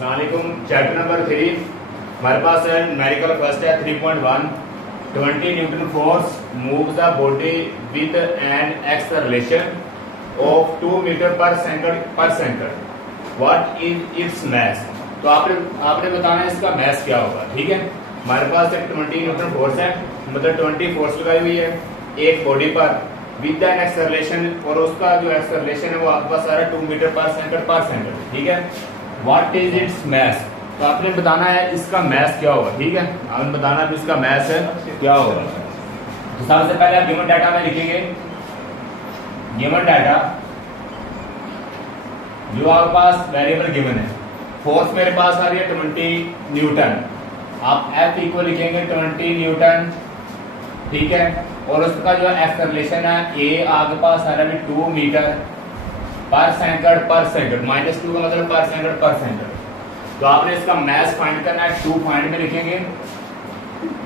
अस्सलामुअलैकुम। Chapter number 3 हमारे पास है न्यूमेरिकल फर्स्ट है 3.1। 20 newton force moves the body with an acceleration of 2 metre per second. What is its mass. तो आपने बताना है इसका मैस क्या होगा। ठीक है, हमारे पास एक 20 न्यूटन फोर्स है, मतलब 20 फोर्स लगाई हुई है एक बॉडी पर विद एन एक्सेलरेशन, और उसका जो एक्सेलरेशन है वो आपके पास आ रहा है 2 मीटर पर सेकंड। ठीक है, व्हाट इज इट्स मैस। तो आपने बताना है इसका मैस क्या होगा। ठीक है, आपने बताना है इसका मैस है क्या होगा। तो सबसे पहले आप गिवन डाटा में लिखेंगे। गिवन डाटा जो आपके पास वेरिएबल गिवन है, फोर्स मेरे पास आ रही है 20 न्यूटन। आप F इक्वल लिखेंगे 20 न्यूटन। ठीक है, और उसका जो एक्सेलरेशन है A आपके पास आ रहा है 2 मीटर पर सेकंड -2 का मतलब पर सेकंड। तो आपने इसका मैस फाइंड करना है। टू फाइंड में लिखेंगे,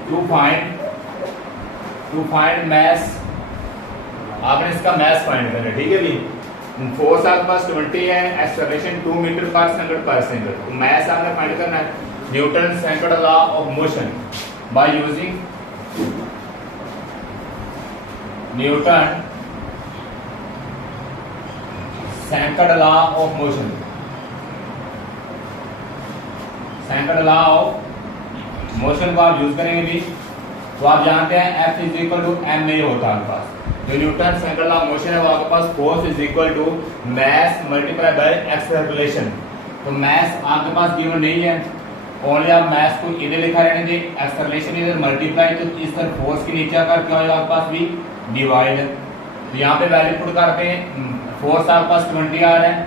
टू फाइंड मैस। आपने इसका मैस फाइंड करना है। ठीक है जी, फोर्स आपके पास 20 है, एक्सेलरेशन 2 मीटर पर सेकंड। तो मैस आपने फाइंड करना है Newton second law of motion by using Newton second law of motion. Second law of motion को आप यूज करेंगे भी। तो आप जानते हैं F is equal to M A होता है आपके पास। जो Newton second law of motion है वो आपके पास force is equal to mass multiply by acceleration. तो मैस आपके पास गिवन नहीं है, ओनली आप मैस को इधर लिखा रहने दे, एक्सेलरेशन इधर मल्टीप्लाई, तो इस तरह फोर्स के नीचे आकर क्या होगा आपके पास भी डिवाइड। तो यहाँ पे वैल्यू पुट करते हैं। फोर्स आपके पास 20 आ रहा है,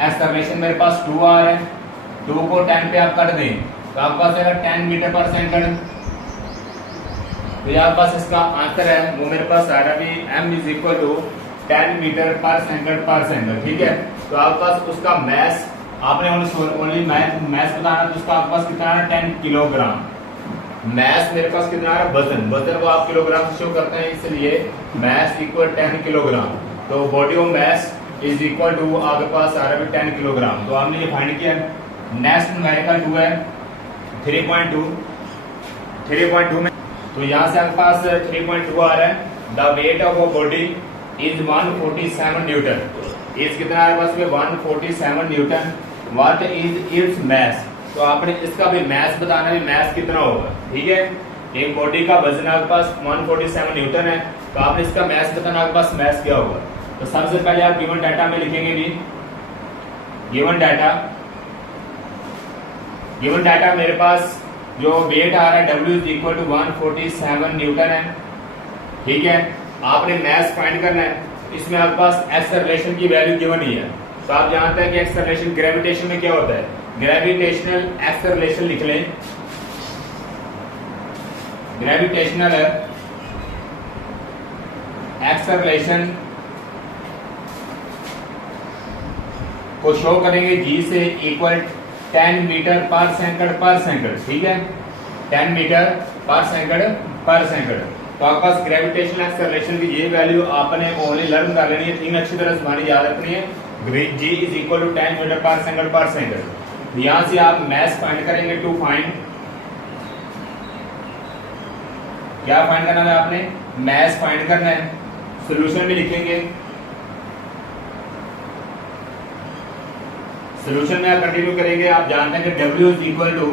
एक्सेलरेशन मेरे पास 2 आ रहा है, 2 को 10 पे आप कट दें तो आपके पास आएगा 10 मीटर पर सेकंड। तो ये आपके पास इसका आंसर है वो मेरे पास आ रहा है m is equal to 10 metre per second. ठीक है, तो आपके पास उसका मैस आपने ओनली मैस बताना, तो उसका आपके पास कितना है 10 किलोग्राम। मैस मेरे पास कितना है वजन को आप किलोग्राम से शो करते हैं, इसलिए मैस इक्वल 10 किलोग्राम। तो body of mass is equal to आपके पास आ रहा है 10 किलोग्राम। तो हमने ये फाइंड किया। नेक्स्ट न्यूमेरिकल 2 है 3.2 में। तो यहाँ से आपके पास 3.2 आ रहा है the weight of a body is 147 newton. Is कितना है पास में 147 newton. What is its mass. तो आपने इसका भी मैस बताना है, मैस कितना होगा। ठीक है, एक बॉडी का वजन आपके पास 147 न्यूटन है, तो आपने इसका मैस बताना, आपके पास मैस क्या होगा। तो सबसे पहले आप गिवन डाटा में लिखेंगे भी। गिवन डाटा मेरे पास जो वेट आ रहा है W is equal to 147 newton है। ठीक है, आपने मैस फाइंड करना है। इसमें आपके पास एक्सेलरेशन की वैल्यू गिवन ही है। तो आप जानते हैं कि एक्सेलरेशन ग्रेविटेशन में क्या होता है, ग्रेविटेशनल एक्सेलरेशन लिख लें। ग्रेविटेशनल एक्सेलरेशन को शो करेंगे G से इक्वल 10 मीटर पर सेकंड। ठीक है, 10 मीटर पर सेकंड। तो आपके पास ग्रेविटेशनल एक्सेलरेशन की ये वैल्यू आपने ओनली लर्न कर लेनी है, 3 अच्छी तरह से हमारी याद रखनी है। G is equal to 10 metre per second. यहां से आप मैस फाइंड करेंगे। टू फाइंड क्या फाइंड करना है आपने, मैस फाइंड करना है। सोल्यूशन में लिखेंगे, सोल्यूशन में आप कंटिन्यू करेंगे। आप जानते हैं कि W is equal to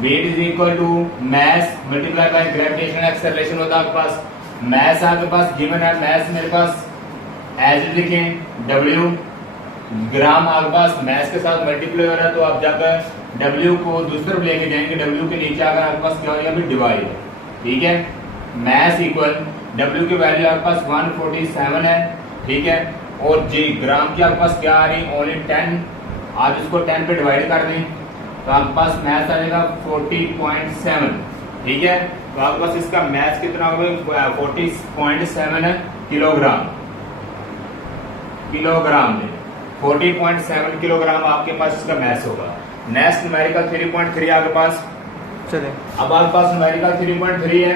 weight is equal to mass multiply by gravitational acceleration होता है आपके पास। मैस आपके पास गिवन है, मैस मेरे पास एज लिखें W। ग्राम आपके पास मैस के साथ मल्टीप्लाई हो रहा है, तो आप जब W को दूसरी तरफ लेके जाएंगे, W के नीचे अगर आपके पास क्या हो जाएगा डिवाइड। ठीक है, मैस इक्वल W की वैल्यू आपके पास 147 है। ठीक है, और G ग्राम की आपके पास क्या आ रही है ओनली 10। आप इसको 10 पे डिवाइड कर दें तो आपके पास मैथ आ जाएगा 40.7। ठीक है, तो आपके पास इसका मैथ कितना होगा 40.7 किलोग्राम। 40.7 किलोग्राम आपके पास इसका मैथ होगा। नेक्स्ट न्यूमेरिकल 3.3 आपके पास। चले अब आपके पास न्यूमेरिकल 3.3 है।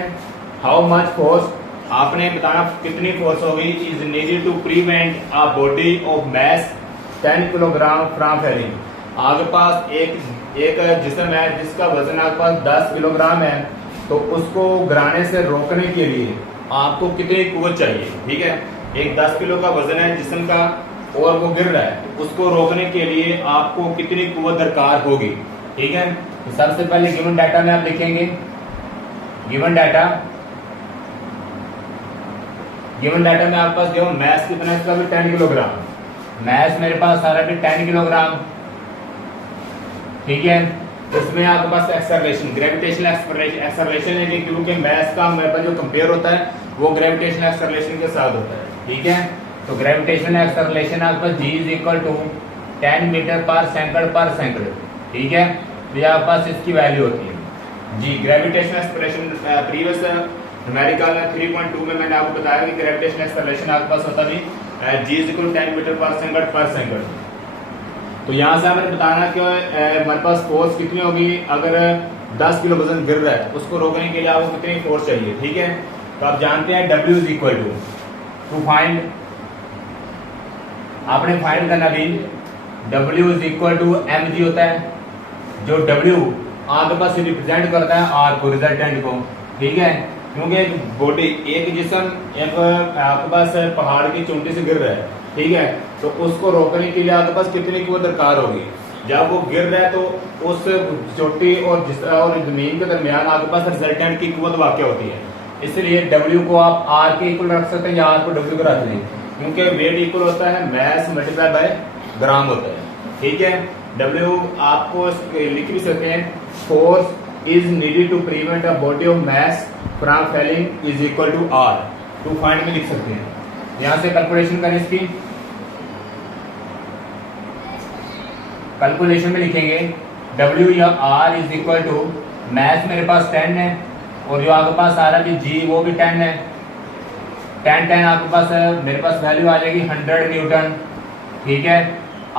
हाउ मच फोर्स, आपने बताना कितनी फोर्स होगी is needed to prevent a body of mass 10 kilogram from falling. आपके पास एक जिस्म है जिसका वजन आपके पास 10 किलोग्राम है, तो उसको गिराने से रोकने के लिए आपको कितनी कुव्वत चाहिए? ठीक है, एक 10 किलो का वजन है जिस्म का और वो गिर रहा है, उसको रोकने के लिए आपको कितनी कुव्वत दरकार होगी? ठीक है, तो सबसे पहले गिवन डाटा में आप लिखेंगे, गिवन डाटा में आपके पास जो मैथ कितना है इसका भी 10 किलोग्राम, मैथ मेरे पास सारा भी 10 किलोग्राम। ठीक है, इसमें आपके पास एक्सेलरेशन, ग्रेविटेशनल एक्सेलरेशन है, क्योंकि मैथ का मेरे पास जो कंपेयर होता है वो ग्रेविटेशनल एक्सेलरेशन के साथ होता है। ठीक है, तो ग्रेविटेशनल एक्सेलरेशन आपके पास G is equal to 10 metre per second. ठीक है, तो ये आपके पास इसकी वैल्यू होती है जी। ग्रेविटेशनल एक्सेलरेशन प्रीवियस न्यूमेरिकल 3.2 में मैंने आपको बताया कि ग्रेविटेशनल एक्सेलरेशन आपके पास होता भी G is equal 10 metre per second. तो यहाँ से हमें बताना कि हमारे पास फोर्स कितनी होगी अगर 10 किलो वजन गिर रहा है, उसको रोकने के लिए आपको कितनी फोर्स चाहिए? ठीक है, तो आप जानते हैं W is equal to find, आपने फाइंड करना भी W is equal to mg होता है, जो W आपके पास रिप्रेजेंट करता है R को, रिजल्टेंट को। ठीक है, क्योंकि एक बॉडी, एक जिस्म एक आपके पास पहाड़ की चोटी से गिर रहा है, ठीक है, तो उसको रोकने के लिए आपके पास कितनी कुव्वत दरकार होगी? जब वो गिर रहा है तो उस चोटी और जमीन के दरमियान आपके पास रिजल्टेंट की कुव्वत वाक़ होती है, इसलिए W को आप R के इक्वल रख सकते हैं या R को W को रख दें, क्योंकि वेट इक्वल होता है मैस मल्टीप्लाई बाय ग्राम होता है। ठीक है, W आपको लिख भी सकते हैं, force is needed to prevent a body of mass from falling is equal to R, to find में लिख सकते हैं। यहां से कैलकुलेशन करें, इसकी कैलकुलेशन में लिखेंगे W या R is equal to math मेरे पास 10 है और जो आपके पास आ रहा है G वो भी 10 है, 10 आपके पास है, मेरे पास वैल्यू आ जाएगी 100 न्यूटन। ठीक है,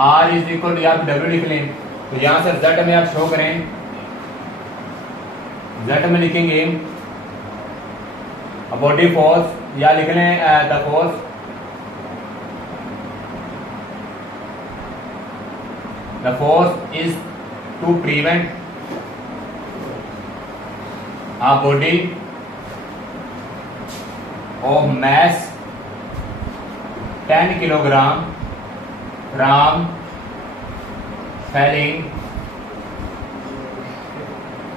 R इज इक्वल टू आप W लिख लें, तो यहां से Z में आप शो करें, Z में लिखेंगे बॉडी फोर्स या लिख लें the force, the force is to prevent a body of mass 10 kilogram from falling,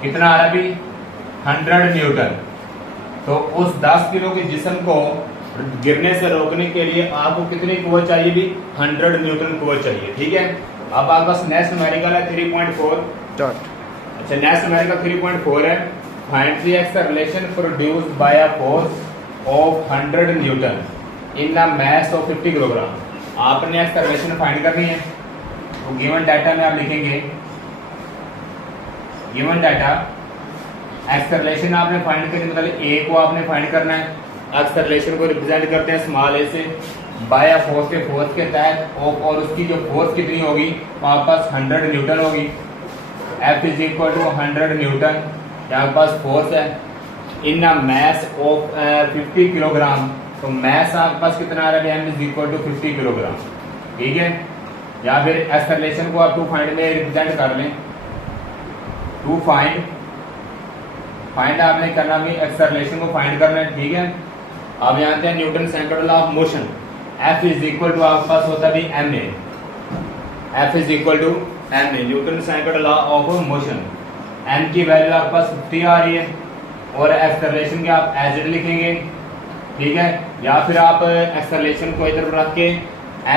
कितना आ रहा अभी 100 न्यूटन। तो उस 10 किलो के जिस्म को गिरने से रोकने के लिए आपको कितनी कुव्वत चाहिए? भी 100 न्यूटन कुव्वत चाहिए। ठीक है, अब आपके पास नेक्स्ट न्यूमेरिकल है 3.4। अच्छा, नेक्स्ट न्यूमेरिकल 3.4 है, find the acceleration produced by a force of 100 Newton in a mass of 50 kilogram. आपने एक्सेलरेशन फाइंड करनी है, तो गिवन डाटा में आप लिखेंगे, गिवन डाटा एक्सेलरेशन आपने फाइंड करनी, मतलब ए को आपने फाइंड करना है। एक्सेलरेशन को रिप्रेजेंट करते हैं स्मॉल ए से, बाय अ फोर्स के फोर्स के तहत, और उसकी जो फोर्स कितनी होगी आपके पास 100 न्यूटन होगी। F is equal to 100 newton, यहाँ पास फोर्स है in a mass of 50 kilogram, तो मैस आपके पास कितना आ रहा है? M is equal to 50 kilogram. ठीक है, या फिर एक्सेलरेशन को आप टू फाइंड में रिप्रेजेंट कर लें, टू फाइंड आपने करना भी एक्सेलरेशन को फाइंड करना है। ठीक है, अब यहाँ पे Newton second law of motion, F is equal to आपके पास होता है ma, F is equal to ma, Newton second law of motion. m की वैल्यू आपके पास 50 आ रही है और एक्सेलरेशन के आप एज लिखेंगे। ठीक है, या फिर आप एक्सेलरेशन को इधर रख के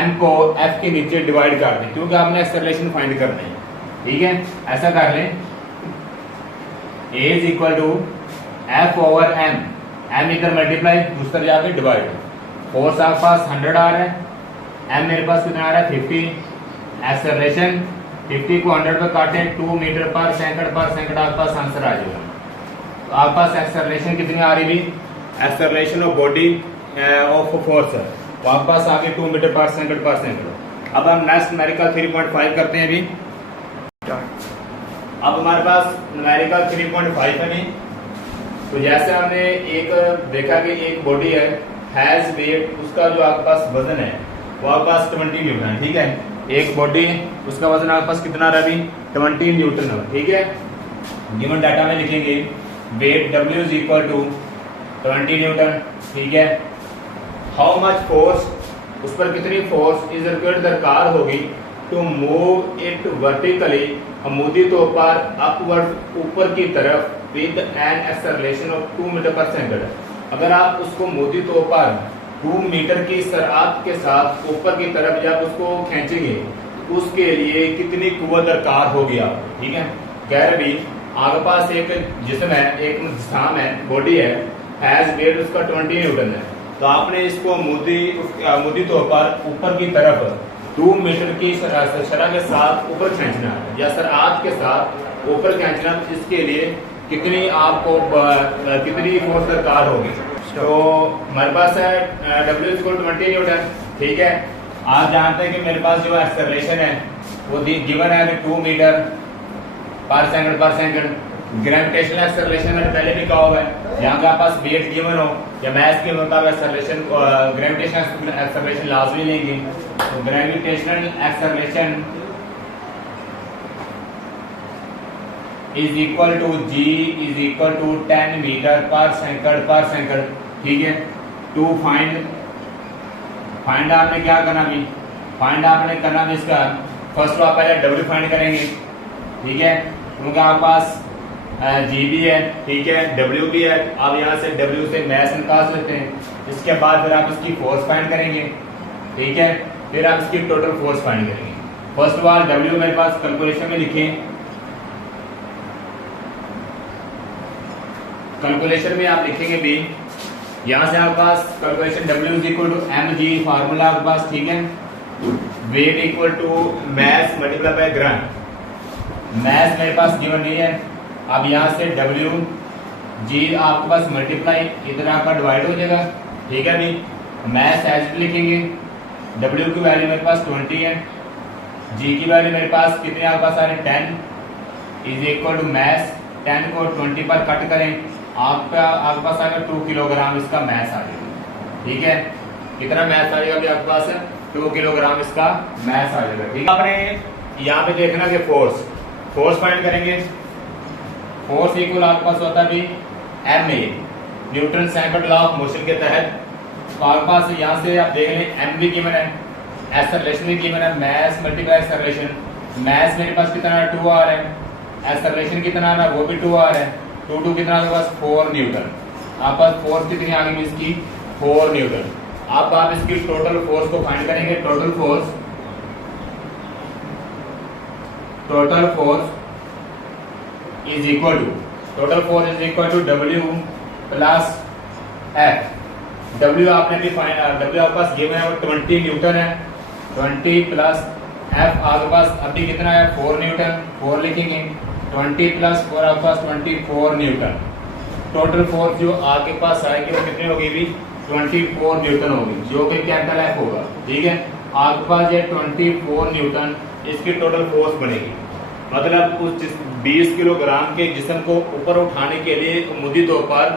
m को f के नीचे डिवाइड कर दें, क्योंकि आपने एक्सेलरेशन फाइंड करना है। ठीक है, ऐसा कर लें, a is equal to f over m, m इधर मल्टीप्लाई, दूसरा जाके डिवाइड। फोर्स आपके पास 100 आ रहा है, m मेरे पास कितना आ रहा है 50, एक्सेलरेशन 50 को 100 पे काटे 2 मीटर पर सेकंड आपके पास आंसर आ जाएगा। तो आपके पास एक्सेलरेशन कितनी आ रही भी, acceleration of body of force है, तो आपके पास आगे 2 मीटर पर सेकंड। अब हम नेक्स्ट न्यूमेरिकल 3.5 करते हैं अभी। अब हमारे पास न्यूमेरिकल 3.5 है। तो जैसे हमने एक देखा कि एक बॉडी है, हैज वेट, उसका जो आपके पास वजन है वो आपके पास 20 न्यूटन है। ठीक है, एक बॉडी, उसका वजन आपके पास कितना रहा अभी 20 न्यूटन है, ठीक है। गिवन डाटा में लिखेंगे weight W is equal to 20 newton, ठीक है। हाउ मच फोर्स, उस पर कितनी फोर्स इज रिक्वायर्ड दरकार होगी टू मूव इट वर्टिकली, अमूदी तौर पर अपवर्ड ऊपर की तरफ with an acceleration of 2 metre per second. अगर आप उसको मूदी तौर पर 2 मीटर की सरआत के साथ ऊपर की तरफ जब उसको खींचेंगे उसके लिए कितनी कुव्वत दरकार होगी आपको, ठीक है। कह रहे भी आपके पास एक जिस्म है, एक जिस्म है, बॉडी है, हैज वेट उसका 20 न्यूटन है, तो आपने इसको मूदी तौर पर ऊपर की तरफ 2 मीटर की शरह के साथ ऊपर खींचना है या सरआत के साथ ऊपर खींचना, इसके लिए कितनी आपको कितनी फोर्स दरकार होगी। तो हमारे पास है W इक्वल 20 न्यूटन, ठीक है। आप जानते हैं कि मेरे पास जो एक्सेलरेशन है वो गिवन है 2 metre per second. Gravitational acceleration मैंने पहले भी कहा हुआ है, यहाँ पे पास वेट गिवन हो या मास गिवन होता है, एक्सेलरेशन ग्रेविटेशनल एक्सेलरेशन लाजमी लेंगे। तो gravitational acceleration is equal to G is equal to 10 metre per second, ठीक है। टू फाइंड आपने क्या करना भी, फाइंड आपने करना भी इसका फर्स्ट आप पहले W फाइंड करेंगे, ठीक है, क्योंकि आपके पास G भी है, ठीक है, W भी है। आप यहाँ से W से मास निकाल सकते हैं। इसके बाद फिर आप इसकी फोर्स फाइंड करेंगे, ठीक है, फिर आप इसकी टोटल फोर्स फाइंड करेंगे। फर्स्ट ऑफ ऑल W मेरे पास कैलकुलेशन में लिखें, कैलकुलेशन में आप लिखेंगे भी, यहां से आपके पास calculation W is equal to mg formula आपके पास, ठीक है। Weight equal to mass multiply by gram, mass मेरे पास गिवन नहीं है। अब यहां से W G आपके पास मल्टीप्लाई इधर आपका डिवाइड हो जाएगा, ठीक है भी। मास एज लिखेंगे, W की वैल्यू मेरे पास 20 है, G की वैल्यू मेरे पास कितने आपके पास आ रहे हैं 10 इज इक्वल टू मास, 10 को 20 पर कट करें, आपके पास आएगा 2 किलोग्राम इसका मास आ जाएगा, ठीक है। कितना मास आ जाएगा आपके पास 2 किलोग्राम इसका मास आ जाएगा, ठीक है। आपने यहाँ पे देखना कि फोर्स फाइंड करेंगे। फोर्स इक्वल आपके पास होता है भी MA, Newton second law of motion के तहत। तो आपके पास यहाँ से आप देख लें M भी गिवन है, एक्सेलरेशन भी गिवन है, मास मल्टीप्लाई एक्सेलरेशन। मास मेरे पास कितना है 2 r है, एक्सेलरेशन कितना है वो भी 2 r है, 2 कितना है पास 4 न्यूटन। आप पास फोर्स कितनी आ गई इसकी 4 न्यूटन। अब आप इसकी टोटल फोर्स को फाइंड करेंगे। Total force is equal to W plus F। W आपने भी फाइंड, W आपके पास गिवन है 20 न्यूटन है, 20 प्लस F आपके पास अभी कितना है 4 न्यूटन, 4 लिखेंगे, 20 प्लस 4 आपके पास 24 न्यूटन। टोटल फोर्स जो आपके पास आएगी वो कितनी होगी भी 24 न्यूटन होगी, जो कि कैपिटल F होगा, ठीक है। आपके पास ये 24 न्यूटन इसकी टोटल फोर्स बनेगी। मतलब उस 20 किलोग्राम के जिस्म को ऊपर उठाने के लिए मुद्दी तौर पर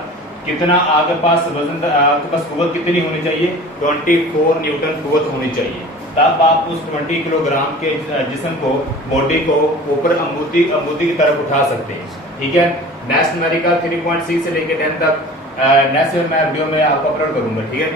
कितना आपके पास वजन, आपके पास कुव्वत कितनी होनी चाहिए 24 न्यूटन कुव्वत होनी चाहिए। तब आप उस 20 किलोग्राम के जिस्म को, बॉडी को ऊपर अमूदी की तरफ उठा सकते हैं, ठीक है। नेक्स्ट न्यूमेरिकल 3.6 से लेकर 10 तक नेक्स्ट मैं वीडियो में आपको अपलोड करूंगा, ठीक है।